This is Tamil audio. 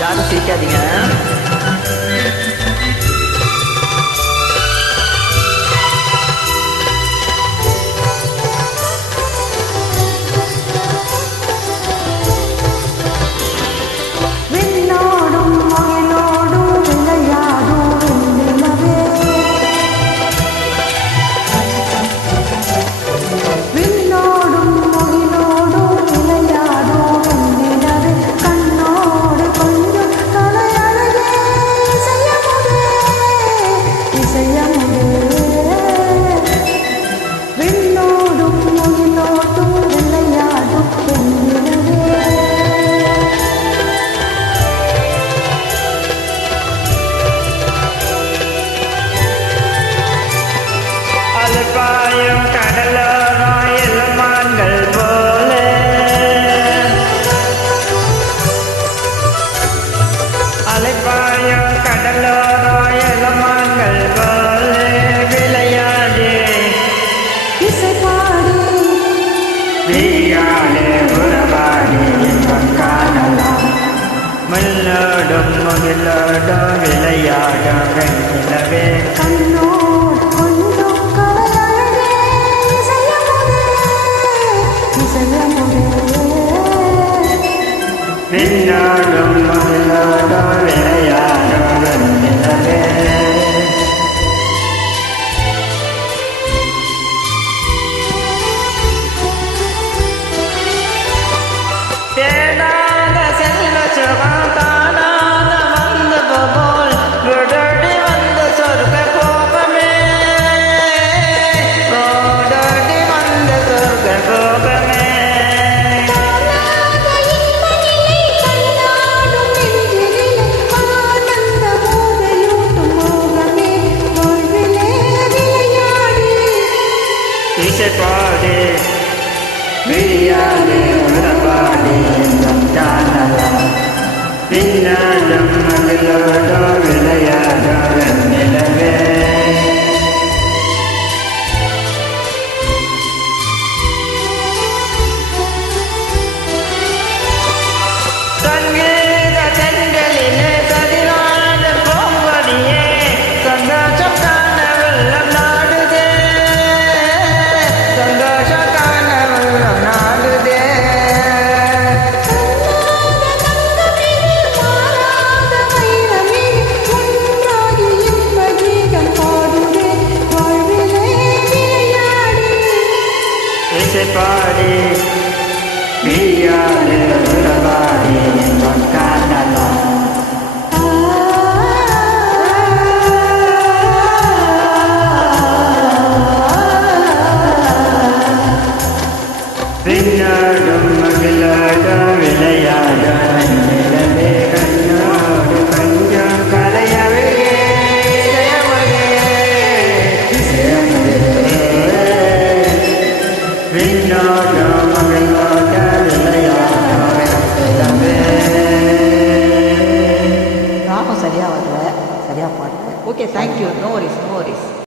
யாரும் சிரிக்காதீங்க. பாயும் கடலோராயில் மான்கள் போல அலைப்பாயும் கடலோராயில் மான்கள் போல விளையாடி இசைப்பாடி விளையாடு உறவாடி இன்பம் காணலாம். முள்ளோடும் முகிலோடும் விளையாடும் வெண்ணிலவே விண்ணோடும் முகிலோடும் விளையாடும் வெண்ணிலவே தேடாத செல்வ சுகம் காணாத வந்த போல் விடடி வந்த சொர்க்க கோபமே ஓடடி வந்த சொர்க்க கோபமே இசைப்பாடி விளையாடு உறவாடி இன்பம் காணலாம். பின்னாலும் மகளோடோ விளையாடோ வெண்ணிலவே சங்கீத செங்கலிலே சதிராட போவடியே சந்தோஷம் காண வெள்ளம் நாடுதே சந்தோஷம் காண வெள்ளம் நாடுதே இசைப்பாடி விளையாடு உறவாடி இன்பம் காணலாம். விண்ணோடும் மகளோடும் விளையாடும் வெண்ணிலவே கண்ணோடு கொஞ்சம் கலையவே விண்ணோடும் மகளோடும் விளையாடும் வெண்ணிலவே. ராகம் சரியா வரல, சரியா பாடல. Okay, thank you. No worries.